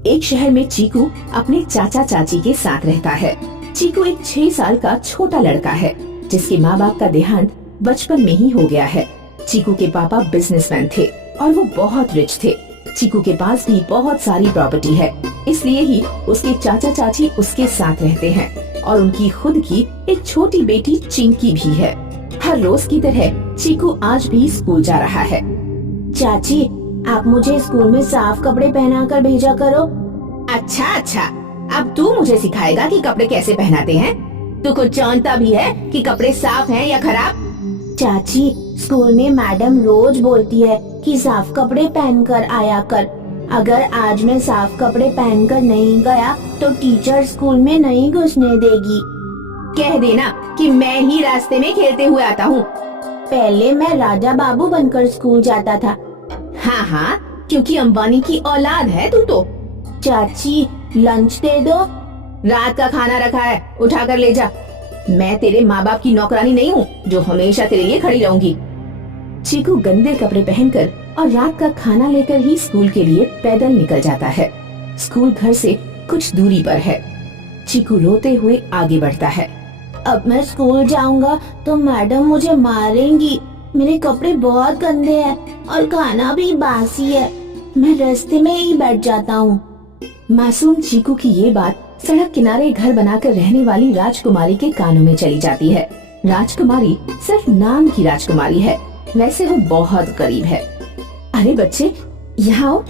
एक शहर में चीकू अपने चाचा चाची के साथ रहता है। चीकू एक 6 साल का छोटा लड़का है जिसके माँ बाप का देहांत बचपन में ही हो गया है। चीकू के पापा बिजनेसमैन थे और वो बहुत रिच थे। चीकू के पास भी बहुत सारी प्रॉपर्टी है, इसलिए ही उसके चाचा चाची उसके साथ रहते हैं और उनकी खुद की एक छोटी बेटी चिंकी भी है। हर रोज की तरह चीकू आज भी स्कूल जा रहा है। चाची, आप मुझे स्कूल में साफ कपड़े पहना कर भेजा करो। अच्छा, अब तू मुझे सिखाएगा कि कपड़े कैसे पहनाते हैं? तू कुछ जानता भी है कि कपड़े साफ हैं या खराब? चाची, स्कूल में मैडम रोज बोलती है कि साफ कपड़े पहनकर आया कर। अगर आज मैं साफ कपड़े पहनकर नहीं गया तो टीचर स्कूल में नहीं घुसने देगी। कह देना कि मैं ही रास्ते में खेलते हुए आता हूँ। पहले मैं राजा बाबू बनकर स्कूल जाता था। हाँ, क्योंकि अंबानी की औलाद है तू तो। चाची, लंच दे दो। रात का खाना रखा है, उठा कर ले जा। मैं तेरे माँ बाप की नौकरानी नहीं हूँ जो हमेशा तेरे लिए खड़ी रहूंगी। चीकू गंदे कपड़े पहनकर और रात का खाना लेकर ही स्कूल के लिए पैदल निकल जाता है। स्कूल घर से कुछ दूरी पर है। चीकू रोते हुए आगे बढ़ता है। अब मैं स्कूल जाऊंगा तो मैडम मुझे मारेंगी। मेरे कपड़े बहुत गंदे हैं और खाना भी बासी है। मैं रास्ते में ही बैठ जाता हूँ। मासूम चीकू की ये बात सड़क किनारे घर बनाकर रहने वाली राजकुमारी के कानों में चली जाती है। राजकुमारी सिर्फ नाम की राजकुमारी है, वैसे वो बहुत गरीब है। अरे बच्चे, यहाँ आओ।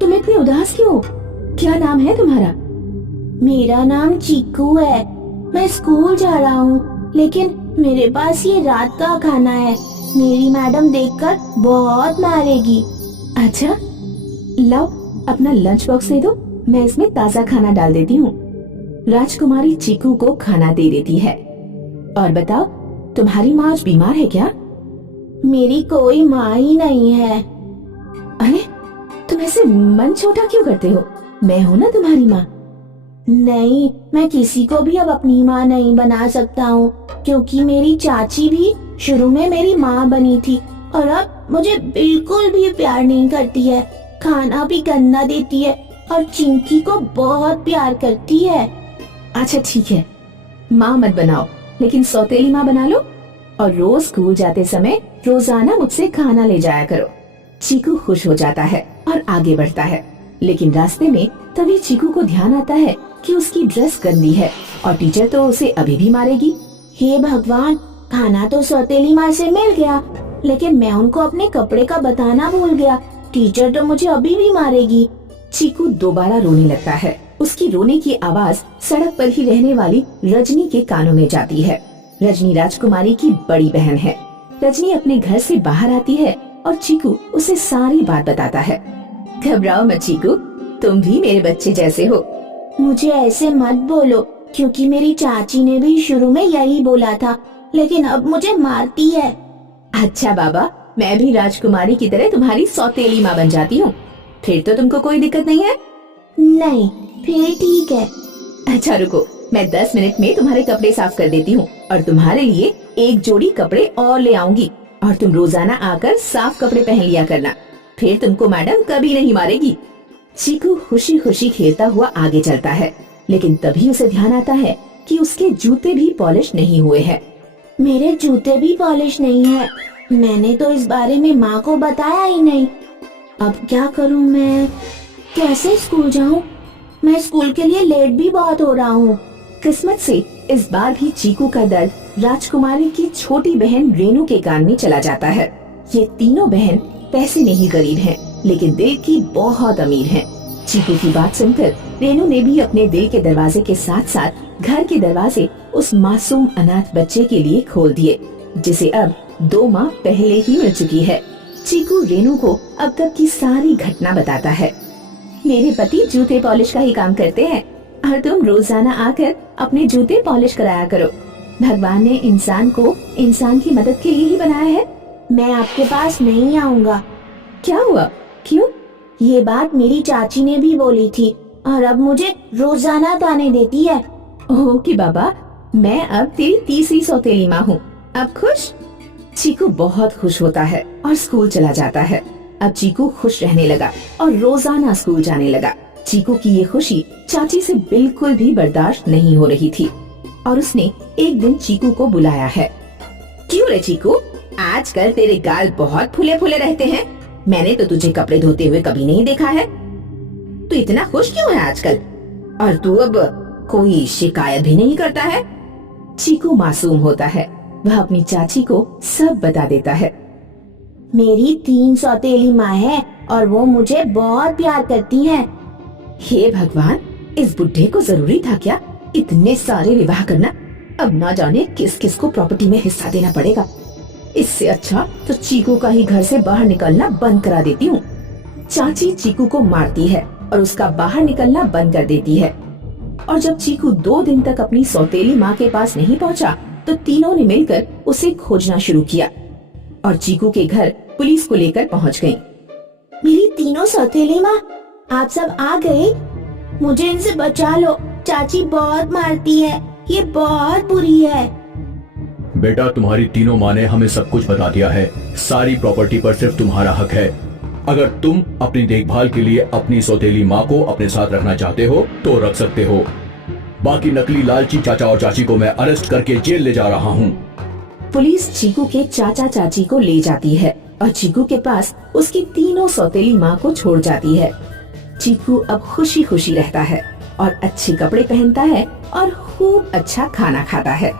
तुम इतने उदास क्यों हो? क्या नाम है तुम्हारा? मेरा नाम चीकू है। मैं स्कूल जा रहा हूँ, लेकिन मेरे पास ये रात का खाना है। मेरी मैडम देखकर बहुत मारेगी। अच्छा, लाओ अपना लंच बॉक्स दे दो, मैं इसमें ताज़ा खाना डाल देती हूँ। राजकुमारी चीकू को खाना दे देती है। और बताओ, तुम्हारी माँ आज बीमार है क्या? मेरी कोई माँ ही नहीं है। अरे, तुम ऐसे मन छोटा क्यों करते हो? मैं हूँ ना तुम्हारी माँ। नहीं, मैं किसी को भी अब अपनी माँ नहीं बना सकता हूँ, क्योंकि मेरी चाची भी शुरू में मेरी माँ बनी थी और अब मुझे बिल्कुल भी प्यार नहीं करती है। खाना भी गंदा देती है और चिंकी को बहुत प्यार करती है। अच्छा ठीक है, माँ मत बनाओ, लेकिन सौतेली माँ बना लो और रोज स्कूल जाते समय रोजाना मुझसे खाना ले जाया करो। चीकू खुश हो जाता है और आगे बढ़ता है, लेकिन रास्ते में तभी चीकू को ध्यान आता है कि उसकी ड्रेस गंदी है और टीचर तो उसे अभी भी मारेगी। हे भगवान, खाना तो सौतेली माँ से मिल गया, लेकिन मैं उनको अपने कपड़े का बताना भूल गया। टीचर तो मुझे अभी भी मारेगी। चीकू दोबारा रोने लगता है। उसकी रोने की आवाज सड़क पर ही रहने वाली रजनी के कानों में जाती है। रजनी राजकुमारी की बड़ी बहन है। रजनी अपने घर से बाहर आती है और चीकू उसे सारी बात बताता है। घबराओ मत चीकू, तुम भी मेरे बच्चे जैसे हो। मुझे ऐसे मत बोलो, क्योंकि मेरी चाची ने भी शुरू में यही बोला था, लेकिन अब मुझे मारती है। अच्छा बाबा, मैं भी राजकुमारी की तरह तुम्हारी सौतेली माँ बन जाती हूँ, फिर तो तुमको कोई दिक्कत नहीं है? नहीं, फिर ठीक है। अच्छा रुको, मैं 10 मिनट में तुम्हारे कपड़े साफ कर देती हूँ और तुम्हारे लिए एक जोड़ी कपड़े और ले आऊंगी और तुम रोजाना आकर साफ कपड़े पहन लिया करना, फिर तुमको मैडम कभी नहीं मारेगी। चीकू खुशी खुशी खेलता हुआ आगे चलता है, लेकिन तभी उसे ध्यान आता है कि उसके जूते भी पॉलिश नहीं हुए हैं। मेरे जूते भी पॉलिश नहीं है। मैंने तो इस बारे में माँ को बताया ही नहीं। अब क्या करूँ मैं? कैसे स्कूल जाऊँ? मैं स्कूल के लिए लेट भी बहुत हो रहा हूँ। किस्मत से इस बार भी चीकू का दर्द राजकुमारी की छोटी बहन रेनू के कान में चला जाता है। ये तीनों बहन पैसे में ही गरीब हैं, लेकिन दिल की बहुत अमीर हैं। चीकू की बात सुनकर रेनू ने भी अपने दिल के दरवाजे के साथ साथ घर के दरवाजे उस मासूम अनाथ बच्चे के लिए खोल दिए, जिसे अब 2 माह पहले ही मिल चुकी है। चीकू रेनू को अब तक की सारी घटना बताता है। मेरे पति जूते पॉलिश का ही काम करते हैं और तुम रोजाना आकर अपने जूते पॉलिश कराया करो। भगवान ने इंसान को इंसान की मदद के लिए ही बनाया है। मैं आपके पास नहीं आऊँगा। क्या हुआ? क्यों? ये बात मेरी चाची ने भी बोली थी और अब मुझे रोजाना ताने देती है। ओके बाबा, मैं अब तेरी तीसरी सौतेली माँ हूँ। अब खुश? चीकू बहुत खुश होता है और स्कूल चला जाता है। अब चीकू खुश रहने लगा और रोजाना स्कूल जाने लगा। चीकू की ये खुशी चाची से बिल्कुल भी बर्दाश्त नहीं हो रही थी और उसने एक दिन चीकू को बुलाया है। क्यों रे चीकू, आजकल तेरे गाल बहुत फूले फूले रहते हैं। मैंने तो तुझे कपड़े धोते हुए कभी नहीं देखा है। तू इतना खुश क्यों है आजकल? और तू अब कोई शिकायत भी नहीं करता है। चीकू मासूम होता है, वह अपनी चाची को सब बता देता है। मेरी 3 सौतेली माँ है और वो मुझे बहुत प्यार करती हैं। हे भगवान, इस बुढ़े को जरूरी था क्या इतने सारे विवाह करना? अब ना जाने किस किस को प्रॉपर्टी में हिस्सा देना पड़ेगा। इससे अच्छा तो चीकू का ही घर से बाहर निकलना बंद करा देती हूँ। चाची चीकू को मारती है और उसका बाहर निकलना बंद कर देती है। और जब चीकू 2 दिन तक अपनी सौतेली माँ के पास नहीं पहुँचा तो तीनों ने मिलकर उसे खोजना शुरू किया और चीकू के घर पुलिस को लेकर पहुँच गयी। मेरी तीनों सौतेली माँ, आप सब आ गए? मुझे इनसे बचा लो, चाची बहुत मारती है, ये बहुत बुरी है। बेटा, तुम्हारी तीनों माँ ने हमें सब कुछ बता दिया है। सारी प्रॉपर्टी पर सिर्फ तुम्हारा हक है। अगर तुम अपनी देखभाल के लिए अपनी सौतेली माँ को अपने साथ रखना चाहते हो तो रख सकते हो। बाकी नकली लालची चाचा और चाची को मैं अरेस्ट करके जेल ले जा रहा हूँ। पुलिस चीकू के चाचा चाची को ले जाती है और चीकू के पास उसकी तीनों सौतेली माँ को छोड़ जाती है। चीकू अब खुशी खुशी रहता है और अच्छे कपड़े पहनता है और खूब अच्छा खाना खाता है।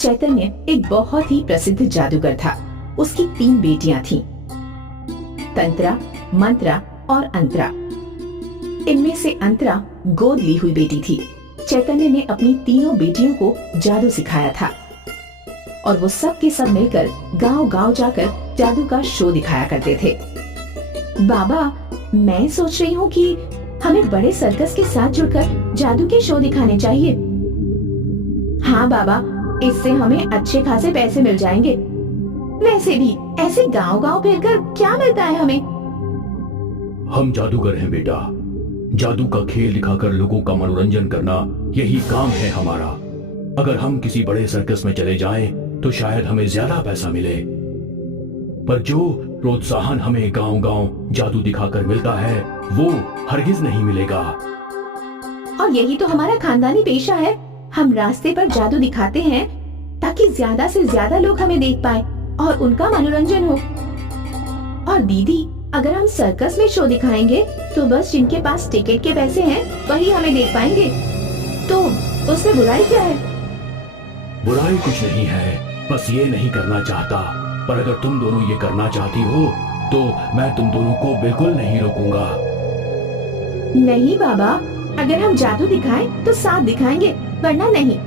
चैतन्य एक बहुत ही प्रसिद्ध जादूगर था। उसकी 3 बेटियां थीं, तंत्रा, मंत्रा और अंतरा। इनमें से अंतरा गोद ली हुई बेटी थी। चैतन्य ने अपनी तीनों बेटियों को जादू सिखाया था और वो सब के सब मिलकर गांव-गांव जाकर जादू का शो दिखाया करते थे। बाबा, मैं सोच रही हूँ कि हमें बड़े सर्कस के साथ जुड़कर जादू के शो दिखाने चाहिए। हाँ बाबा, इससे हमें अच्छे खासे पैसे मिल जाएंगे। वैसे भी ऐसे गांव-गांव फिरकर क्या मिलता है हमें? हम जादूगर हैं बेटा। जादू का खेल दिखाकर लोगों का मनोरंजन करना यही काम है हमारा। अगर हम किसी बड़े सर्कस में चले जाएं तो शायद हमें ज्यादा पैसा मिले, पर जो प्रोत्साहन हमें गांव-गांव जादू दिखाकर मिलता है वो हरगिज नहीं मिलेगा। और यही तो हमारा खानदानी पेशा है। हम रास्ते पर जादू दिखाते हैं ताकि ज्यादा से ज्यादा लोग हमें देख पाए और उनका मनोरंजन हो। और दीदी, अगर हम सर्कस में शो दिखाएंगे तो बस जिनके पास टिकट के पैसे हैं वही हमें देख पाएंगे। तो उसमें बुराई क्या है? बुराई कुछ नहीं है, बस ये नहीं करना चाहता। पर अगर तुम दोनों ये करना चाहती हो तो मैं तुम दोनों को बिल्कुल नहीं रोकूंगा। नहीं बाबा, अगर हम जादू दिखाएं तो साथ दिखाएंगे, वरना नहीं।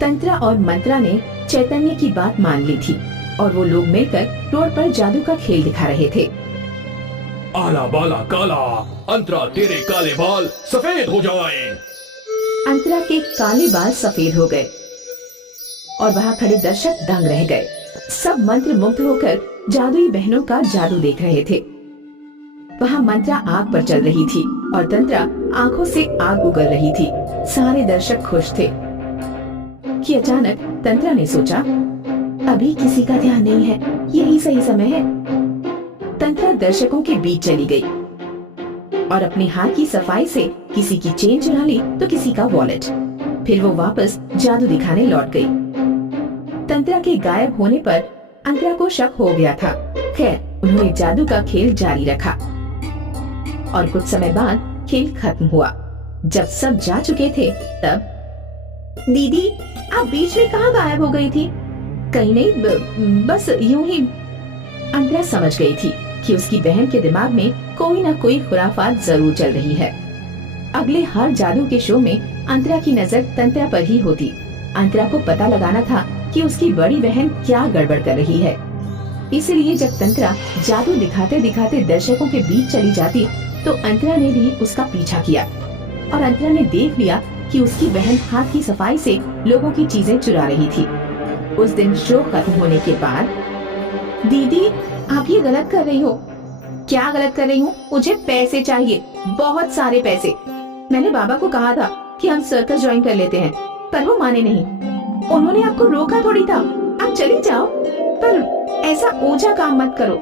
तंत्रा और मंत्रा ने चैतन्य की बात मान ली थी और वो लोग मिलकर रोड पर जादू का खेल दिखा रहे थे। आला बाला काला, अंतरा तेरे काले बाल सफेद हो जाएं। अंतरा के काले बाल सफेद हो गए और वहाँ खड़े दर्शक दंग रह गए। सब मंत्र मुग्ध होकर जादुई बहनों का जादू देख रहे थे। वहाँ मंत्रा आग पर चल रही थी और तंत्रा आंखों से आग उगल रही थी। सारे दर्शक खुश थे कि अचानक तंत्रा ने सोचा, अभी किसी का ध्यान नहीं है, यही सही समय है। तंत्रा दर्शकों के बीच चली गई और अपने हाथ की सफाई से किसी की चेन चुरा ली तो किसी का वॉलेट। फिर वो वापस जादू दिखाने लौट गई। तंत्रा के गायब होने पर अंतरा को शक हो गया था। खैर, उन्होंने जादू का खेल जारी रखा और कुछ समय बाद खेल खत्म हुआ। जब सब जा चुके थे तब, दीदी आप बीच में कहाँ गायब हो गई थी? कहीं नहीं, बस यूं ही। अंतरा समझ गई थी कि उसकी बहन के दिमाग में कोई न कोई खुराफात जरूर चल रही है। अगले हर जादू के शो में अंतरा की नजर तंत्रा पर ही होती। अंतरा को पता लगाना था कि उसकी बड़ी बहन क्या गड़बड़ कर रही है। इसलिए जब तंत्रा जादू दिखाते दिखाते दर्शकों के बीच चली जाती तो अंतरा ने भी उसका पीछा किया और अंतरा ने देख लिया कि उसकी बहन हाथ की सफाई से लोगों की चीजें चुरा रही थी। उस दिन शो खत्म होने के बाद, दीदी आप ये गलत कर रही हो। क्या गलत कर रही हूँ? मुझे पैसे चाहिए, बहुत सारे पैसे। मैंने बाबा को कहा था कि हम सर्कस ज्वाइन कर लेते हैं, पर वो माने नहीं। उन्होंने आपको रोका थोड़ी था, आप चली जाओ, पर ऐसा ओझा काम मत करो।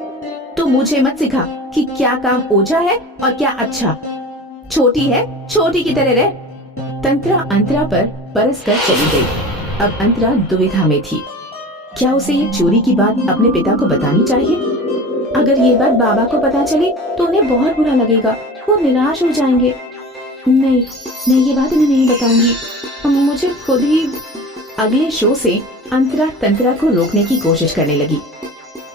तो मुझे मत सिखा कि क्या काम ओझा है और क्या अच्छा। छोटी है, छोटी की तरह रह। तंत्रा अंतरा पर बरस कर चली गई। अब अंतरा दुविधा में थी। क्या उसे ये चोरी की बात अपने पिता को बतानी चाहिए? अगर ये बात बाबा को पता चली तो उन्हें बहुत बुरा लगेगा, वो निराश हो जाएंगे। नहीं, मैं ये बात उन्हें नहीं बताऊंगी। मुझे खुद ही। अगले शो से अंतरा तंत्रा को रोकने की कोशिश करने लगी।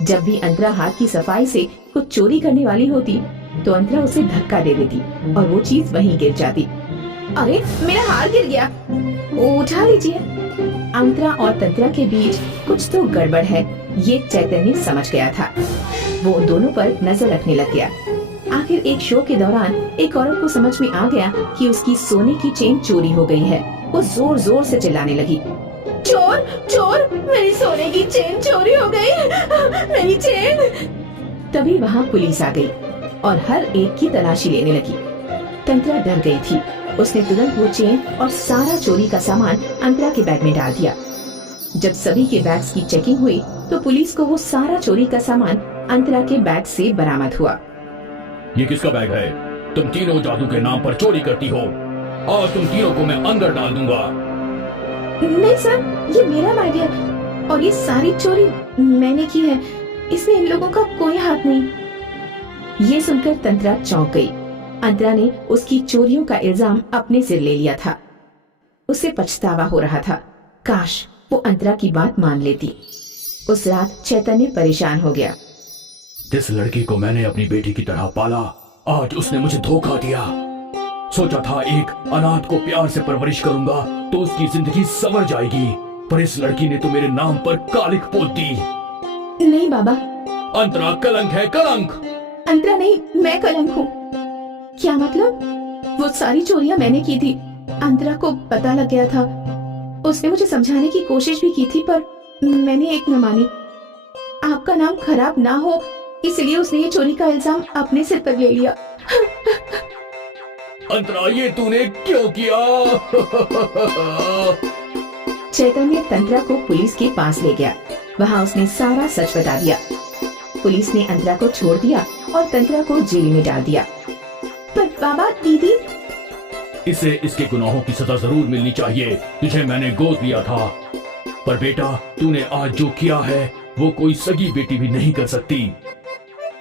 जब भी अंतरा हाथ की सफाई से कुछ चोरी करने वाली होती तो अंतरा उसे धक्का दे देती और वो चीज वहीं गिर जाती। अरे मेरा हार गिर गया, उठा लीजिए। अंतरा और तंत्रा के बीच कुछ तो गड़बड़ है, ये चैतन्य समझ गया था। वो उन दोनों पर नजर रखने लग गया। आखिर एक शो के दौरान एक औरत को समझ में आ गया कि उसकी सोने की चेन चोरी हो गई है। वो जोर जोर से चिल्लाने लगी, चोर चोर, मेरी सोने की चेन चोरी हो गई, मेरी चेन। तभी वहाँ पुलिस आ गई और हर एक की तलाशी लेने लगी। तंत्रा डर गई थी। उसने तुरंत वो चेन और सारा चोरी का सामान अंतरा के बैग में डाल दिया। जब सभी के बैग्स की चेकिंग हुई तो पुलिस को वो सारा चोरी का सामान अंतरा के बैग से बरामद हुआ। ये किसका बैग है? तुम तीनों जादू के नाम पर चोरी करती हो और तुम तीनों को मैं अंदर डाल दूंगा। नहीं सर, ये मेरा बैग है और ये सारी चोरी मैंने की है, इसमें इन लोगों का कोई हाथ नहीं। ये सुनकर तंत्रा चौंक गई। अंतरा ने उसकी चोरियों का इल्जाम अपने सिर ले लिया था। उसे पछतावा हो रहा था, काश वो अंतरा की बात मान लेती। उस रात चैतन्य परेशान हो गया। जिस लड़की को मैंने अपनी बेटी की तरह पाला, आज उसने मुझे धोखा दिया। सोचा था एक अनाथ को प्यार से परवरिश करूंगा तो उसकी जिंदगी संवर जाएगी, पर इस लड़की ने तो मेरे नाम पर कालिक पोत दी। नहीं बाबा, अंतरा कलंक है, कलंक। अंतरा नहीं, मैं कलंक हूँ। क्या मतलब? वो सारी चोरियां मैंने की थी। अंतरा को पता लग गया था। उसने मुझे समझाने की कोशिश भी की थी पर मैंने एक न मानी। आपका नाम खराब ना हो इसलिए उसने ये चोरी का इल्जाम अपने सिर पर ले लिया। अंतरा, ये तूने क्यों किया? चैतन्य तंत्रा को पुलिस के पास ले गया। वहाँ उसने सारा सच बता दिया। पुलिस ने अंतरा को छोड़ दिया और तंत्रा को जेल में डाल दिया। पर बाबा, दीदी। इसे इसके गुनाहों की सजा जरूर मिलनी चाहिए। तुझे मैंने गोद लिया था, पर बेटा तूने आज जो किया है वो कोई सगी बेटी भी नहीं कर सकती।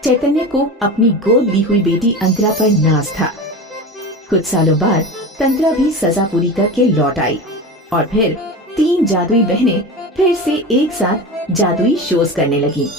चैतन्य को अपनी गोद ली हुई बेटी अंतरा पर नाज था। कुछ सालों बाद तंत्रा भी सजा पूरी करके लौट आई और फिर 3 जादुई बहनें फिर से एक साथ जादुई शोज करने लगी।